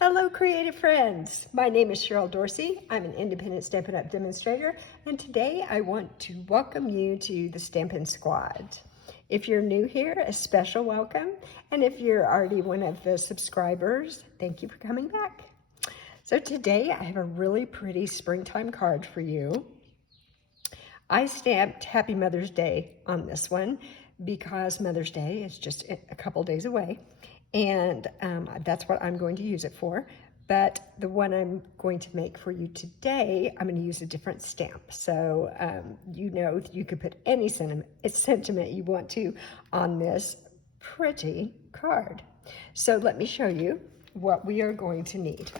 Hello, creative friends. My name is Cheryl Dorsey. I'm an independent Stampin' Up! Demonstrator, and today I want to welcome you to the Stampin' Squad. If you're new here, a special welcome, and if you're already one of the subscribers, thank you for coming back. So today I have a really pretty springtime card for you. I stamped Happy Mother's Day on this one because Mother's Day is just a couple days away. And that's what I'm going to use it for. But the one I'm going to make for you today, I'm going to use a different stamp. So you know you could put any sentiment you want to on this pretty card. So let me show you what we are going to need.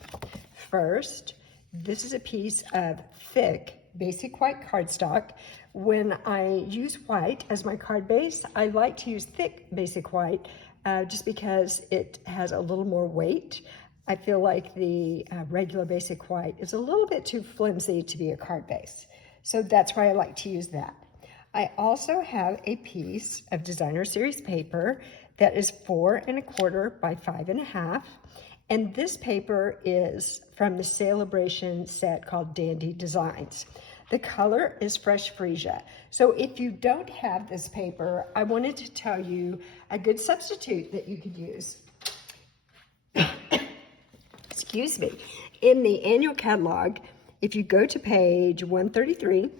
First, this is a piece of thick basic white cardstock. When I use white as my card base, I like to use thick basic white just because it has a little more weight. I feel like the regular basic white is a little bit too flimsy to be a card base. So that's why I like to use that. I also have a piece of designer series paper that is 4 1/4 by 5 1/2. And this paper is from the Celebration set called Dandy Designs. The color is Fresh Freesia. So if you don't have this paper, I wanted to tell you a good substitute that you could use. Excuse me. In the annual catalog, if you go to page 133,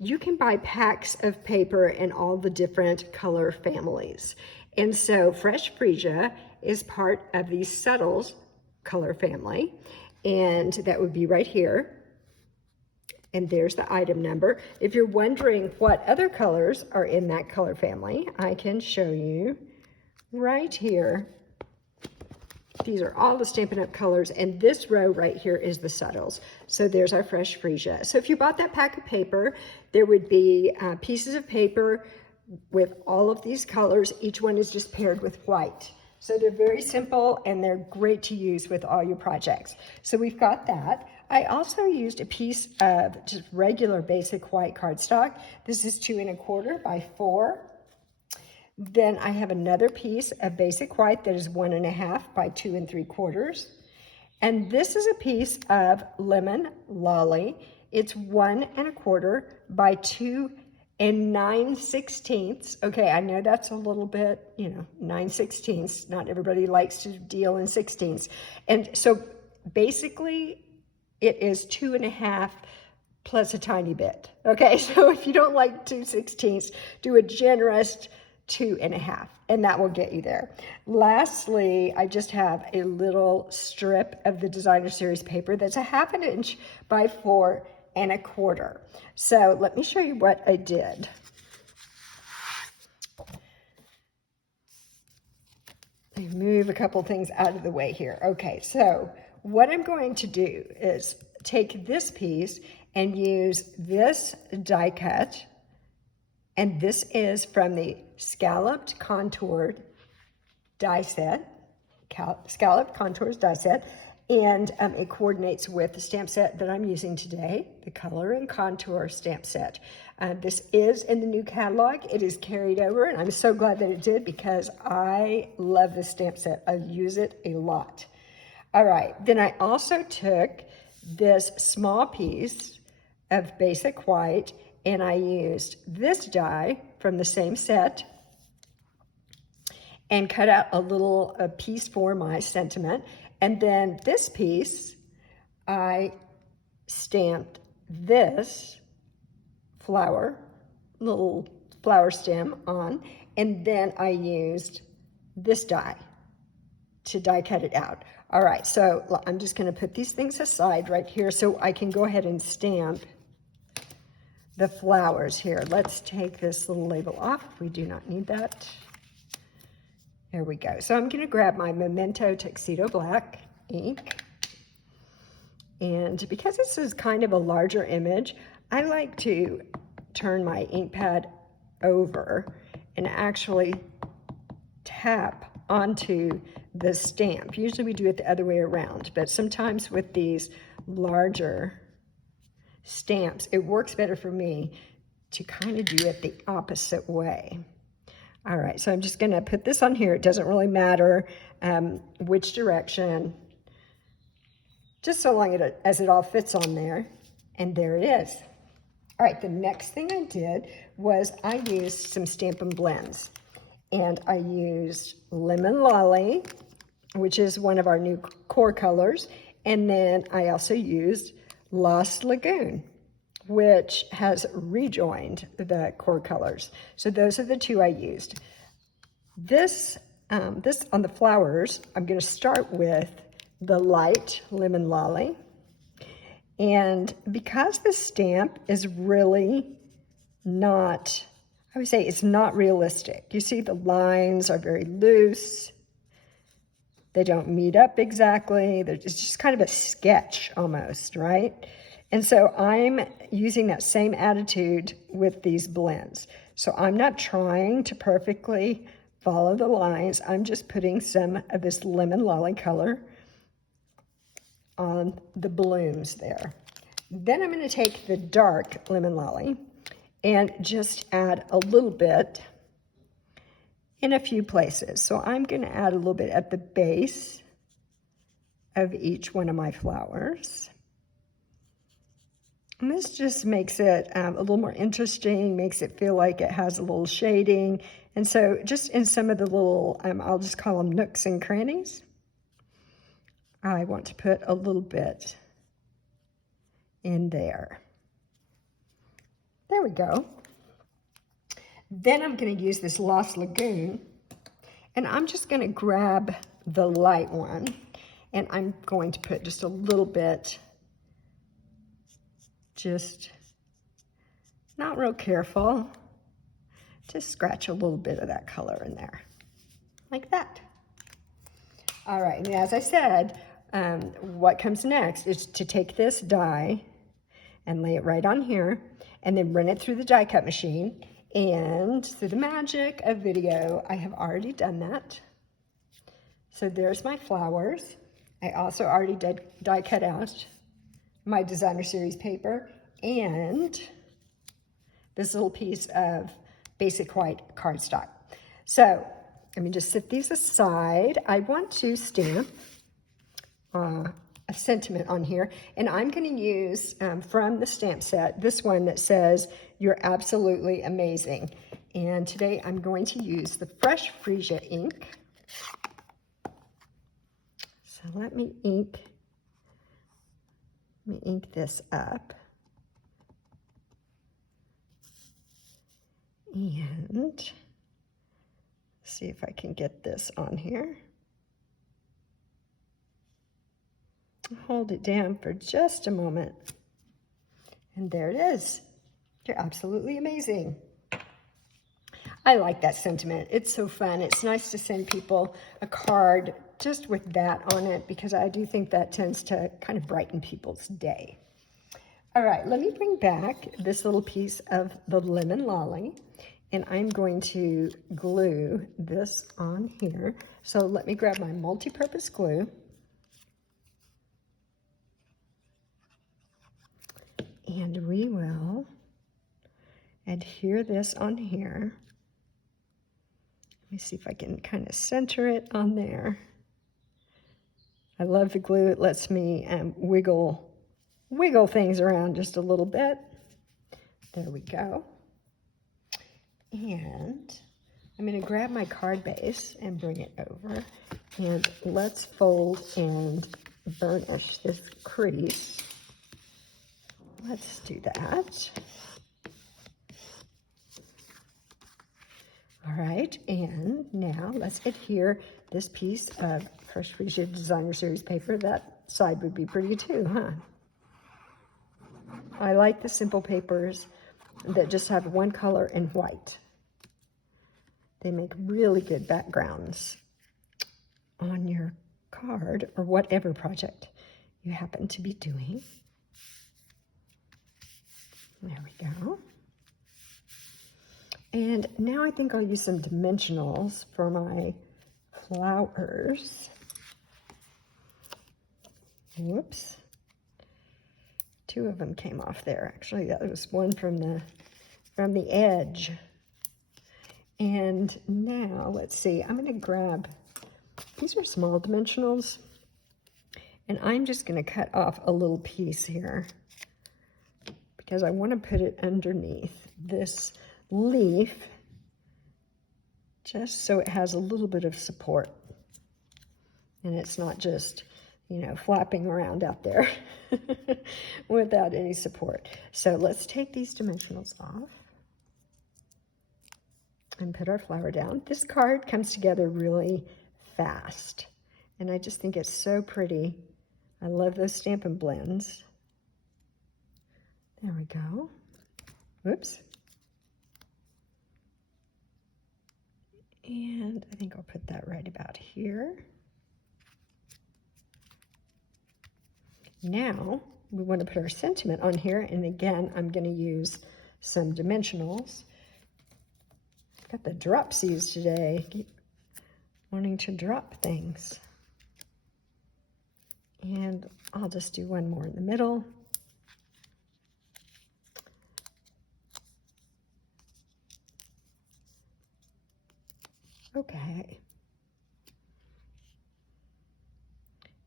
you can buy packs of paper in all the different color families. And so Fresh Freesia is part of the Subtles color family, and that would be right here. And there's the item number. If you're wondering what other colors are in that color family, I can show you right here. These are all the Stampin' Up! Colors, and this row right here is the Subtles. So there's our Fresh Freesia. So if you bought that pack of paper, there would be pieces of paper with all of these colors. Each one is just paired with white. So they're very simple and they're great to use with all your projects. So we've got that. I also used a piece of just regular basic white cardstock. This is 2 1/4 by 4. Then I have another piece of basic white that is 1 1/2 by 2 3/4. And this is a piece of lemon lolly. It's 1 1/4 by 2 9/16. Okay, I know that's a little bit, 9/16. Not everybody likes to deal in 16ths. And so basically it is 2 1/2 plus a tiny bit. Okay, so if you don't like 2/16, do a generous 2 1/2, and that will get you there. Lastly, I just have a little strip of the designer series paper that's a 1/2 inch by 4 1/4. So let me show you what I did. Let me move a couple things out of the way here. Okay, so what I'm going to do is take this piece and use this die cut, and this is from the Scalloped Contours Dies set, Scalloped Contours Dies set, and it coordinates with the stamp set that I'm using today, the Color and Contour stamp set. This is in the new catalog. It is carried over, and I'm so glad that it did because I love this stamp set. I use it a lot. All right, then I also took this small piece of basic white, and I used this die from the same set and cut out a piece for my sentiment. And then this piece, I stamped this little flower stem on, and then I used this die to die cut it out. All right, so I'm just gonna put these things aside right here so I can go ahead and stamp the flowers here. Let's take this little label off. We do not need that. There we go. So I'm gonna grab my Memento Tuxedo Black ink. And because this is kind of a larger image, I like to turn my ink pad over and actually tap onto the stamp. Usually we do it the other way around, but sometimes with these larger stamps, it works better for me to kind of do it the opposite way. All right, so I'm just gonna put this on here. It doesn't really matter which direction. just so long as it all fits on there. And there it is. All right, the next thing I did was I used some Stampin' blends. And I used Lemon Lolly, which is one of our new core colors. And then I also used Lost Lagoon, which has rejoined the core colors. So those are the two I used. This on the flowers, I'm going to start with the light Lemon Lolly. And because the stamp is really not, I would say it's not realistic. You see the lines are very loose. They don't meet up exactly. It's just kind of a sketch almost, right? And so I'm using that same attitude with these blends. So I'm not trying to perfectly follow the lines. I'm just putting some of this Lemon Lolly color on the blooms there. Then I'm going to take the dark Lemon Lolly and just add a little bit in a few places. So I'm going to add a little bit at the base of each one of my flowers. And this just makes it a little more interesting, makes it feel like it has a little shading. And so just in some of the little, I'll just call them nooks and crannies, I want to put a little bit in there. There we go. Then I'm going to use this Lost Lagoon, and I'm just going to grab the light one, and I'm going to put just a little bit, just not real careful, just scratch a little bit of that color in there, like that. All right, and as I said, what comes next is to take this die and lay it right on here, and then run it through the die cut machine. And through the magic of video, I have already done that. So there's my flowers. I also already did die cut out my designer series paper and this little piece of basic white cardstock. So let me just set these aside. I want to stamp a sentiment on here, and I'm going to use from the stamp set this one that says, "You're absolutely amazing." And today I'm going to use the fresh Freesia ink. So let me ink this up. And see if I can get this on here. Hold it down for just a moment. And there it is. You're absolutely amazing. I like that sentiment. It's so fun. It's nice to send people a card just with that on it, because I do think that tends to kind of brighten people's day. All right, let me bring back this little piece of the Lemon Lolly, and I'm going to glue this on here. So let me grab my multi-purpose glue. And we will adhere this on here. Let me see if I can kind of center it on there. I love the glue. It lets me wiggle things around just a little bit. There we go. And I'm going to grab my card base and bring it over. And let's fold and burnish this crease. Let's do that. All right, and now let's adhere this piece of Fresh Freesia Designer Series paper. That side would be pretty too, huh? I like the simple papers that just have one color and white. They make really good backgrounds on your card or whatever project you happen to be doing. There we go. And now I think I'll use some dimensionals for my flowers. Whoops. Two of them came off there. Actually, that was one from the edge. And now, let's see, I'm going to grab, these are small dimensionals, And I'm just going to cut off a little piece here because I want to put it underneath this leaf just so it has a little bit of support. And it's not just, you know, flapping around out there without any support. So let's take these dimensionals off and put our flower down. This card comes together really fast. And I just think it's so pretty. I love those Stampin' blends. There we go. Whoops. And I think I'll put that right about here. Now, we want to put our sentiment on here. And again, I'm going to use some dimensionals. I've got the dropsies today. Keep wanting to drop things. And I'll just do one more in the middle. Okay.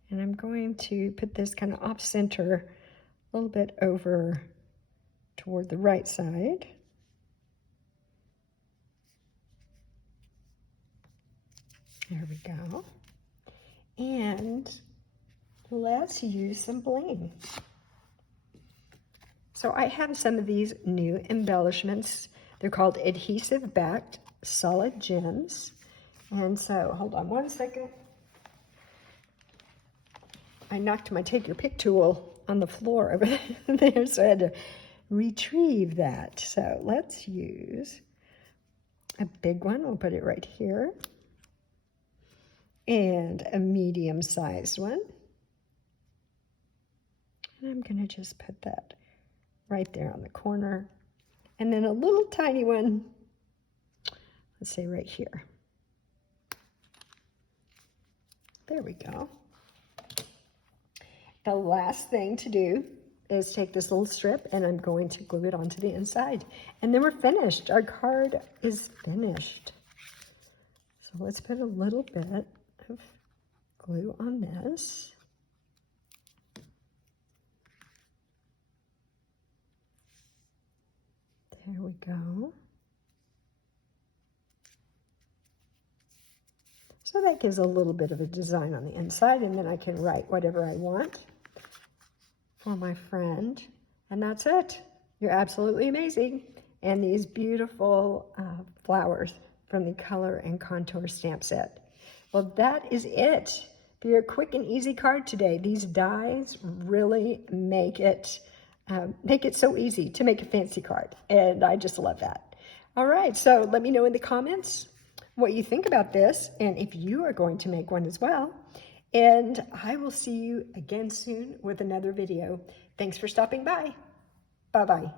And I'm going to put this kind of off center a little bit over toward the right side. There we go. And let's use some bling. So I have some of these new embellishments. They're called adhesive backed solid gems. And so, hold on one second. I knocked my take your pick tool on the floor over there, so I had to retrieve that. So let's use a big one. We'll put it right here. And a medium-sized one. And I'm going to just put that right there on the corner. And then a little tiny one, let's say right here. There we go. The last thing to do is take this little strip and I'm going to glue it onto the inside. And then we're finished. Our card is finished. So let's put a little bit of glue on this. There we go. So that gives a little bit of a design on the inside, and then I can write whatever I want for my friend. And that's it. You're absolutely amazing. And these beautiful flowers from the Color and Contour stamp set. Well, that is it for your quick and easy card today. These dies really make it so easy to make a fancy card, and I just love that. All right, so let me know in the comments what you think about this and if you are going to make one as well. And I will see you again soon with another video. Thanks for stopping by. Bye-bye.